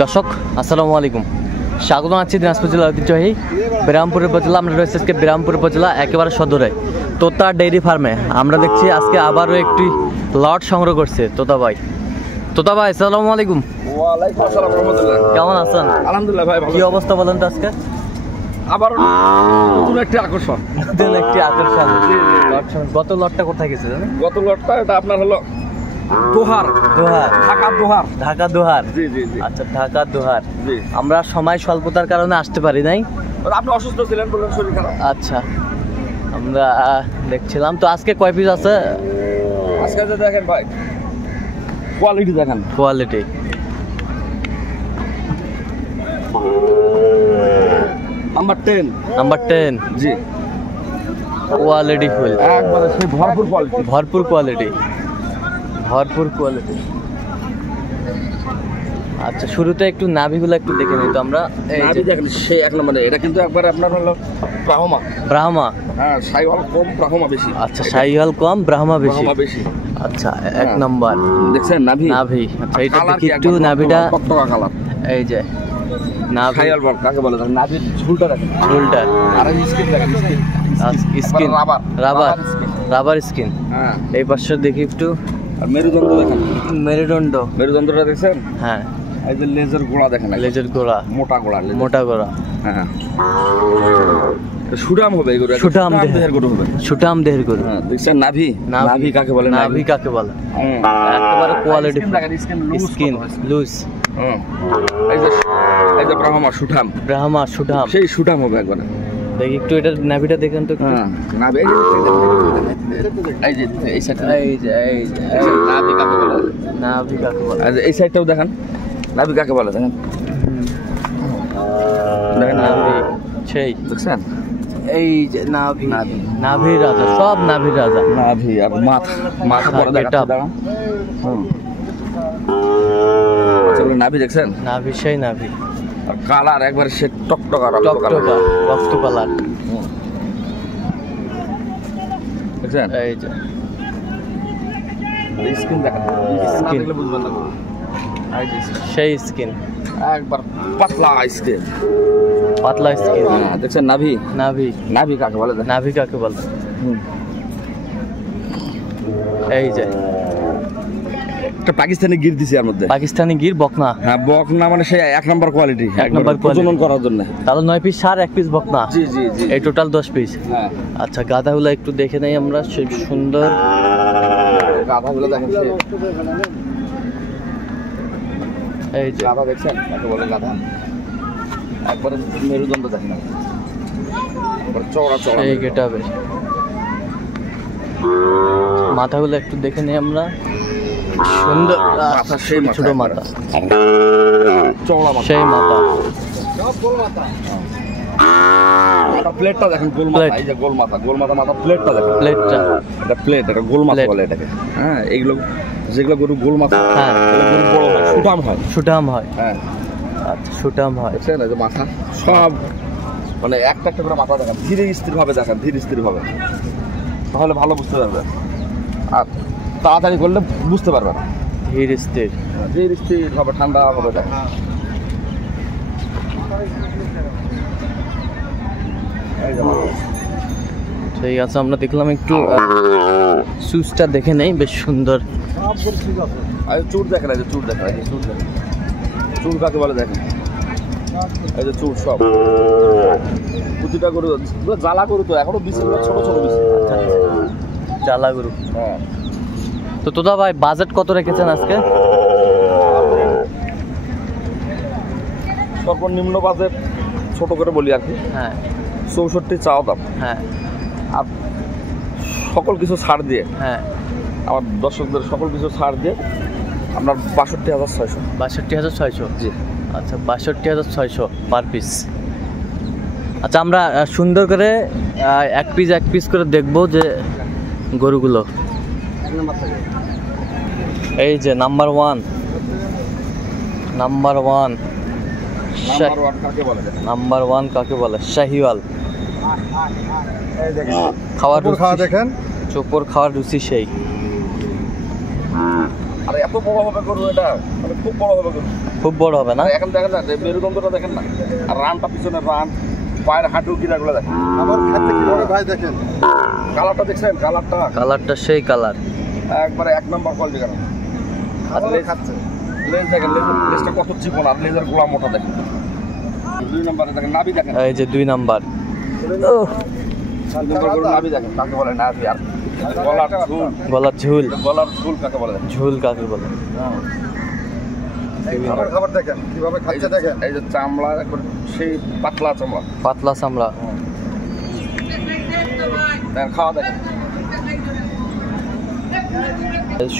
দর্শক আসসালামু আলাইকুম, স্বাগত আছি দিনাজপুর জেলার ঐতিহ্যবাহী বিরামপুর উপজেলা। আমরা রয়েছে আজকে বিরামপুর উপজেলা একেবারে সদরে তোতা ডেইরি ফার্মে। আমরা দেখছি আজকে আবারও একটি লট সংগ্রহ করছে তোতা ভাই। তোতা ভাই আসসালামু আলাইকুম। ওয়ালাইকুম আসসালাম রাহমাতুল্লাহ। কেমন আছেন? আলহামদুলিল্লাহ ভাই, ভালো। কি অবস্থা বলেন তো আজকে? আবার নতুন একটি আকর্ষণ। গত লটটা কোথায় গেছে জানেন? গত লটটা এটা আপনার হলো দোহার, ঢাকা দোহার। ঢাকা দোহার। জি জি জি। আচ্ছা, ঢাকা দোহার। জি। আমরা সময় স্বল্পতার কারণে আসতে পারি নাই। আপনি অসুস্থ ছিলেন বললেন, শরীর খারাপ। আচ্ছা, আমরা দেখছিলাম তো। আজকে কয় পিস আছে? আজকে যে দেখেন ভাই, কোয়ালিটি দেখেন, কোয়ালিটি নাম্বার 10। নাম্বার 10। জি, কোয়ালিটি ফুল, একবারে সেই ভরপুর কোয়ালিটি। ভরপুর কোয়ালিটি, ভরপুর কোয়ালিটি। আচ্ছা, শুরুতে একটু নাভিগুলো একটু দেখে নিই তো আমরা। এই নাভি দেখেন, সেই এক নম্বরে। এটা কিন্তু একবারে আপনার হলো ব্রাহ্মা। ব্রাহ্মা। হ্যাঁ, শাইওয়াল কম, ব্রাহ্মা বেশি। আচ্ছা, শাইওয়াল কম, ব্রাহ্মা বেশি। ব্রাহ্মা বেশি। আচ্ছা, এক নাম্বার দেখছেন নাভি। নাভি। আচ্ছা, এটা দেখি একটু নাভিটা। টকটকা কালার। এই যে নাভি, শাইওয়াল বল কাকে বলে? নাভির ঝুলটা দেখেন, ঝুলটা। আর এই স্কিন দেখেন, skin, rubber rubber, rubber skin. হ্যাঁ, এই পাশে দেখি একটু। আর মেরুদণ্ড দেখেন, মেরুদণ্ড। মেরুদণ্ডটা দেখছেন? হ্যাঁ, এই যে লেজের গোড়া দেখেন, লেজের গোড়া, মোটা গোড়া, মোটা গোড়া। হ্যাঁ, সুঠাম হবে এগুলো, সুঠাম দেহের গরু হবে। সুঠাম দেহের গরু। হ্যাঁ, দেখছেন নাভি। নাভি কাকে বলে? নাভি কাকে বলে? হুম, একেবারে কোয়ালিটি, স্কিন লুজ। হুম, এই যে ব্রাহ্মা সুঠাম, ব্রাহ্মা সুঠাম, সেই সুঠাম হবে একবারে। দেখি একটু এটা নাভিটা দেখেন তো একটু। হ্যাঁ, নাভি এই যে এই সাইড, এই যে এই যে নাভি কাকে বলে? নাভি কাকে বলে? আর এই সাইডটাও দেখেন, নাভি কাকে বলে দেখেন। দেখেন নাভি, সেই দেখছেন? এই যে নাভি, নাভি। নাভির রাজা, সব নাভির রাজা। নাভি আর মাথা, মাথা বড় এটা দেখা। হুম, চলো নাভি দেখছেন? নাভি, সেই নাভি। আর কালার একবারে সে টকটকা রক্ত কালার। টকটকা রক্ত কালার। দেখছেন? এই যে স্কিন দেখেন, স্কিন দেখলে বুঝবেন না। এই যে সেই স্কিন, একবার পাতলা স্কিন, পাতলা স্কিন। হ্যাঁ, দেখছেন নাভি। নাভি, নাভি কাকে বলে দেখেন? নাভি কাকে বলে? হুম, এই যে একটা পাকিস্তানি গির দিছি এর মধ্যে। পাকিস্তানি গির, বকনা। হ্যাঁ, বকনা মানে সেই এক নাম্বার কোয়ালিটি, এক নাম্বার প্রজনন করার জন্য। তাহলে 9 পিস সার, 1 পিস বকনা। জি জি জি। এই টোটাল 10 পিস। হ্যাঁ, আচ্ছা, গাধাগুলো একটু দেখে নেই আমরা, সেই সুন্দর। গাধাগুলো দেখেন, এই যে গাধা দেখছেন কাকে বলে? গাধা একবারে মেরুদণ্ড দেখেন, একবারে চওড়া চওড়া। সেই গেটাবে। মাথাগুলো একটু দেখে নেই আমরা, সুন্দর মাথা, সেই ছোট মাথা, চওড়া মাথা, সেই মাথা। এটা প্লেটটা দেখেন, গোল মাথা। এই যে গোল মাথা, গোল মাথা, মাথা প্লেটটা দেখেন। প্লেটটা, এটা প্লেট, এটা গোল মাথা বলে এটাকে। হ্যাঁ, এইগুলো যেগুলো গরু গোল মাথা, হ্যাঁ, গরু বড় হয়, সুঠাম হয়। সুঠাম হয়। হ্যাঁ, আচ্ছা, সুঠাম হয়। দেখছেন? এই যে মাথা সব মানে একটা একটা করে মাথা দেখেন, ধীরে স্থির ভাবে দেখেন, ধীরে স্থির ভাবে, তাহলে ভালো বুঝতে পারবেন। আর তাড়াতাড়ি করলে বুঝতে পারবেন না। ধীর স্থির, ধীরে স্থির ভাবে, ঠান্ডা ভাবে দেখেন। এই যে মাথা। ঠিক আছে, আমরা দেখলাম একটু সুসটা দেখে নেই, বেশ সুন্দর। আর চুর দেখেন, এই যে চুর দেখেন, এই যে চুর দেখেন, চুর কাকে বলে দেখেন। এই যে চুর সব প্রতিটা গরু জ্বালা গরু, তো এখনো বিচি ছোট ছোট বিচি। জ্বালা গরু। হ্যাঁ, তো তোতা ভাই বাজেট কত রেখেছেন আজকে? সর্বনিম্ন বাজেট ছোট করে বলি আর কি, হ্যাঁ 64 চাওয়া দাম। হ্যাঁ আর সকল কিছু ছাড় দিয়ে, হ্যাঁ, আমার দর্শকদের সকল কিছু ছাড় দিয়ে আপনার 62,600। 62,600। জি। আচ্ছা, 62,600 পার পিস। আচ্ছা, আমরা সুন্দর করে এক পিস করে দেখবো যে গরুগুলো। এই যে নাম্বার ওয়ান, নাম্বার ওয়ান কাকে বলে? নাম্বার ওয়ান কাকে বলে? শাহিওয়াল। খাওয়ার দেখেন, চোপড় খাওয়ার রুচি সেই। আর এত বড় হবে গরু, এটা মানে খুব বড় হবে গরু। খুব বড় হবে না? এখন দেখেন না মেরুদণ্ডটা দেখেন না, আর রানটা পিছনে রান, পায়ের হাঁটু গিরাগুলো দেখেন। আমার খাচ্ছে কিভাবে ভাই দেখেন, কালারটা দেখছেন, কালারটা সেই কালার, একবারে 1 নম্বর কোয়ালিটি কালার। আর আমার লেজ খাচ্ছে। লেজ দেখেন, লেজটা কত চিকন, আর লেজের গোলা মোটা দেখেন। 2 নম্বরে দেখেন নাভি দেখেন, এই যে 2 নাম্বার। 2 নম্বর গরুর নাভি দেখেন, কাকে বলে নাভি। আর গলার ঝুল, গলার ঝুল, কাকে বলে দেখেন। ঝুল কাকে বলে? আমার খাবার দেখেন কিভাবে খাচ্ছে দেখেন। এই যে চামড়া একবার সেই পাতলা চামড়া, পাতলা চামড়া। দেখেন খাওয়া দেখেন।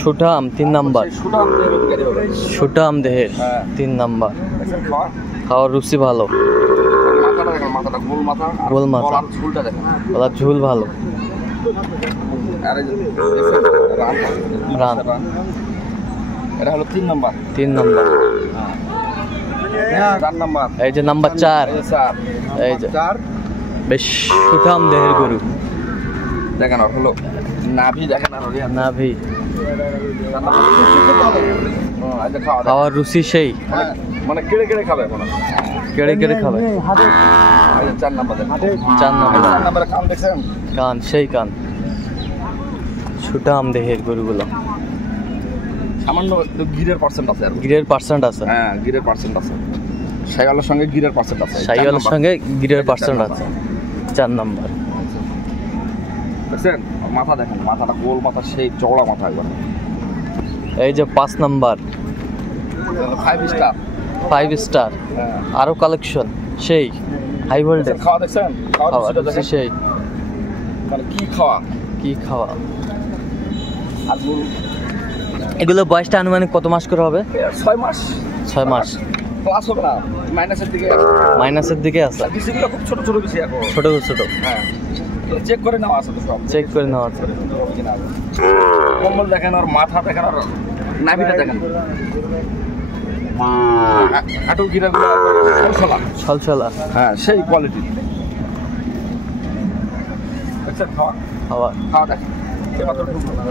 সুঠাম 3 নাম্বার, সেই সুঠাম দেহের অধিকারী হবে। সুঠাম দেহের হ্যাঁ। 3 নাম্বার। দেখেন খাওয়া, খাওয়ার রুচি ভালো, মাথাটা দেখেন, মাথাটা গোল মাথা, আর গোল মাথা। গলার ঝুলটা দেখেন। গলার ঝুল ভালো। আর এই যে রান। এটা হলো 3 নাম্বার। 3 নাম্বার। 4 নাম্বার, এই যে নাম্বার 4, এই যে 4 এই যে 4 বেশ সুঠাম দেহের গরু। দেখেন, আর হলো নাভি দেখেন, আর ওই নাভি। এই যে খাওয়া দেখেন। খাওয়ার রুচি সেই, মানে কেড়ে কেড়ে খাবে এখন। কেড়ে কেড়ে খাবে। এই যে 4 নাম্বার দেখেন। 4 নাম্বার। 4 নাম্বারে কান দেখছেন, কান সেই কান, সুঠাম দেহের গরুগুলো। সামান্য একটু গিরের পার্সেন্ট আছে আর কি। গিরের পার্সেন্ট আছে, হ্যাঁ, গিরের পার্সেন্ট আছে, শাইওয়ালের সঙ্গে গিরের পার্সেন্ট আছে। শাইওয়ালের সঙ্গে গিরের পার্সেন্ট আছে। 4 নাম্বার। দেখছেন মাথা দেখেন, মাথাটা গোল মাথা, সেই চওড়া মাথা একবার। এই যে 5 নাম্বার, 5 স্টার। 5 স্টার। হ্যাঁ, আরো কালেকশন সেই হাই ভোল্টেজ। খাওয়া দেখছেন, খাওয়া খাওয়ার রুচিটা রুচি দেখেন, সেই। মানে কি খাওয়া। কি খাওয়া? আর গরু এগুলো বয়সটা আনুমানিক কত মাস করে হবে? 6 মাস 6 মাস। প্লাস হবে না, মাইনাসের দিকে আছে। মাইনাসের দিকে আছে, বিসিগুলো খুব ছোট ছোট বিসি এখন। ছোট ছোট। হ্যাঁ, চেক করে নেওয়া আছে তো সব। চেক করে নেওয়া আছে। কম্বল দেখেন, আর মাথা দেখেন, আর নাভিটা দেখেন, হাঁটু গিরাগুলো ছলছলা। ছলছলা। হ্যাঁ, সেই কোয়ালিটি। দেখছেন খাওয়া, খাওয়া। খাওয়া দেখেন, এমাত্র ঢুকলো না।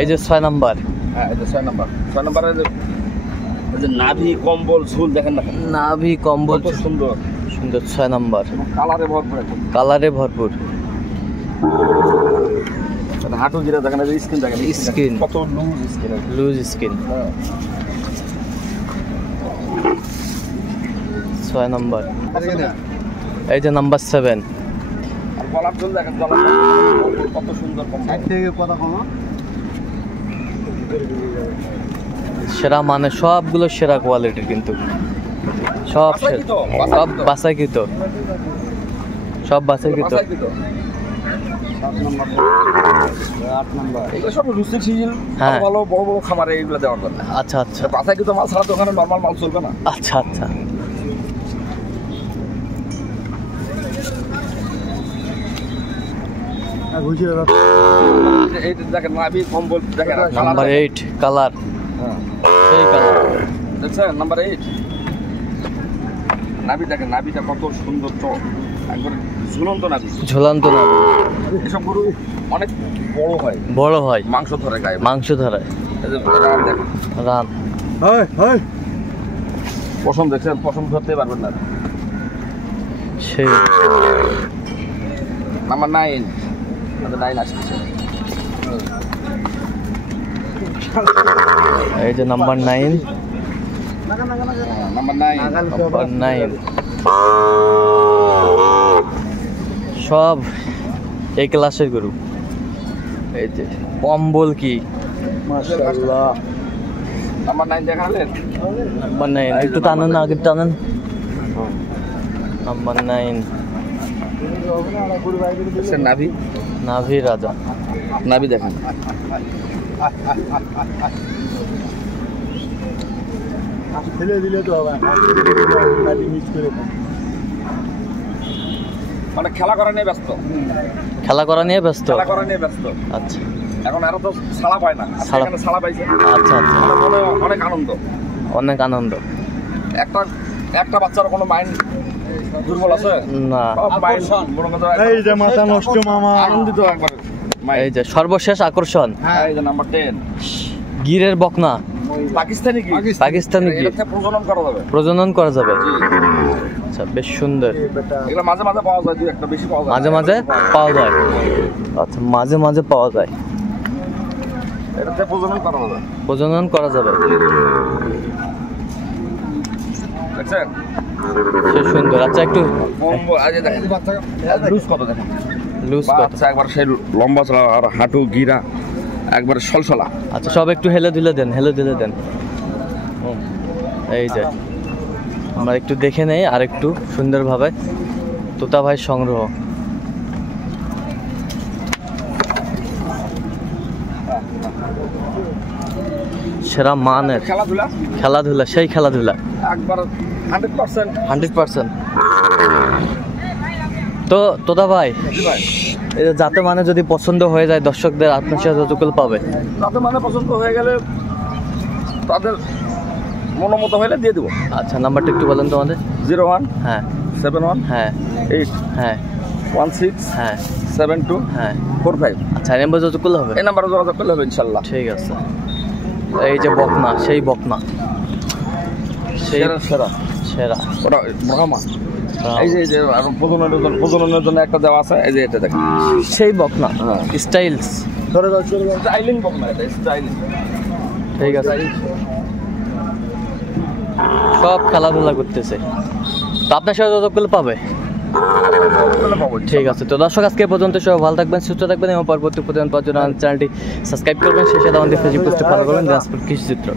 এই যে 6 নাম্বার। হ্যাঁ, এই যে 6 নাম্বার। 6 নাম্বারে এই যে নাভি কম্বল ঝুল দেখেন না, নাভি কম্বল কত সুন্দর সুন্দর। 6 নাম্বার। কালারে ভরপুর একদম। কালারে ভরপুর। হাঁটু গিরা দেখেন, এই স্কিন দেখেন, Skin। কত loose skin. Loose skin. 6 number. এই যে নাম্বার 7। আর গলার ঝুল দেখেন, গলার কত সুন্দর কম্বল। থেকে কথা কমা সেরা মানে সবগুলো সেরা কোয়ালিটির, কিন্তু সব বাছাইকৃত, সব বাছাইকৃত, সব বাছাইকৃত। বাছাইকৃত। 8 নাম্বার। এগুলো সব রুচিশীল, হ্যাঁ। ভালো বড় বড় খামারে এইগুলো দেওয়ার জন্য। আচ্ছা আচ্ছা বাছাইকৃত মাল ছাড়া তো ওখানে নর্মাল মাল চলবে না। আচ্ছা আচ্ছা। বুঝিয়ে এই যে দেখেন নাভি কম্বল দেখেন, আর colour নাম্বার দেখেন। 8 কালার, হ্যাঁ, সেই কালার। দেখছেন নাম্বার 8 নাভি দেখেন, নাভিটা কত সুন্দর, একবার ঝুলন্ত নাভি। ঝুলন্ত নাভি। এসব গরু অনেক বড় হয়, বড় হয়, মাংস ধরে গায়ে। মাংস ধরায়। এই যে রান দেখেন, রান। হয় হয় পশম দেখছেন, পশম ধরতে পারবেন না। সেই নাম্বার 9, 9 আসছে। এই যে নাম্বার 9। নাম্বার 9 নাম্বার 9 সব এই ক্লাসের গরু। এই যে কম্বল কি মাশাআল্লাহ। নাম্বার 9 দেখালেন। নাম্বার 9 একটু টানেন না, আগে টানেন। নাম্বার 9 দেখছেন নাভি, নাভি রাজা। নাভি দেখেন, ফেলে দিলে তো হবে না, মিস করে মানে খেলা করা নিয়ে ব্যস্ত, খেলা করা নিয়ে ব্যস্ত। খেলা করা নিয়ে ব্যস্ত। আচ্ছা এখন আরো তো ছাড়া পায় না, ছাড়া- এখানে ছাড়া পাইছে, আচ্ছা আচ্ছা। আমার মনে অনেক আনন্দ। অনেক আনন্দ। একটা একটা বাচ্চার কোনো মাইন্ড দুর্বল আছে না, সব মাইন্ড মনে করো এই যে মাথা নষ্ট মামা। আনন্দিত একবার এই যে সর্বশেষ আকর্ষণ এই যে নাম্বার 10 গিরের বকনা। পাকিস্তানি কি পাকিস্তানি কি এটাতে প্রজনন করা যাবে। প্রজনন করা যাবে? জি। আচ্ছা, বেশ সুন্দর। এগুলো মাঝে মাঝে পাওয়া যায়, দুই একটা বেশি পাওয়া যায়। মাঝে মাঝে পাওয়া যায়। আচ্ছা, মাঝে মাঝে পাওয়া যায়, এটাতে প্রজনন করা যাবে। প্রজনন করা যাবে। দেখছেন? সে সুন্দর। আচ্ছা, একটু আজ দেখেন লুজ কত দেখেন, লুজ কত? বাচ্চা একবার সেই লম্বা চলা আর হাঁটু গিরা একবার সলসলা। আচ্ছা, সব একটু হেলে ধুলে দেন, হেলে ধুলে দেন। এই যে আমরা একটু দেখে নেই আর একটু সুন্দরভাবে তোতা ভাই সংগ্রহ। সেরা মানের খেলাধুলা খেলাধুলা, সেই খেলাধুলা একবার 100%। 100%। তো তোতা ভাই, জি ভাই, এই যে যাতে মানে যদি পছন্দ হয়ে যায় দর্শকদের, আপনার সাথে যতটুকু পাবে। তাতে মানে পছন্দ হয়ে গেলে তাদের মনোমত হলে দিয়ে দেবো। আচ্ছা, নাম্বারটা একটু বলেন তো আমাদের। 01 হ্যাঁ 71 হ্যাঁ 8 হ্যাঁ 16 হ্যাঁ 72 হ্যাঁ 45। আচ্ছা, এই নাম্বার যতটুকু হবে। এই নাম্বারে যোগাযোগ করলে হবে ইনশাল্লাহ। ঠিক আছে। এই যে বকনা, সেই বকনা, সেই সেরা সেরা সেরা। ওটা ব্রাহ্মা। এই যে আর প্রজননের জন্য একটা দেওয়া আছে, এই যে এটা দেখেন সেই বকনা হ্যাঁ। স্টাইলস। স্টাইলিং বকনা, এটা স্টাইলিং। ঠিক আছে, সব খেলাধুলা করতেছে। তো আপনার সাথে যতগুলো পাবে। ঠিক আছে। তো দর্শক, আজকে এ পর্যন্ত। সবাই ভালো থাকবেন, সুস্থ থাকবেন এবং পরবর্তী প্রতিদিন পাওয়ার জন্য চ্যানেলটি সাবস্ক্রাইব করবেন। সেই সাথে আমাদের ফেসবুক পেজটি ফলো করবেন, দিনাজপুর কৃষি চিত্র।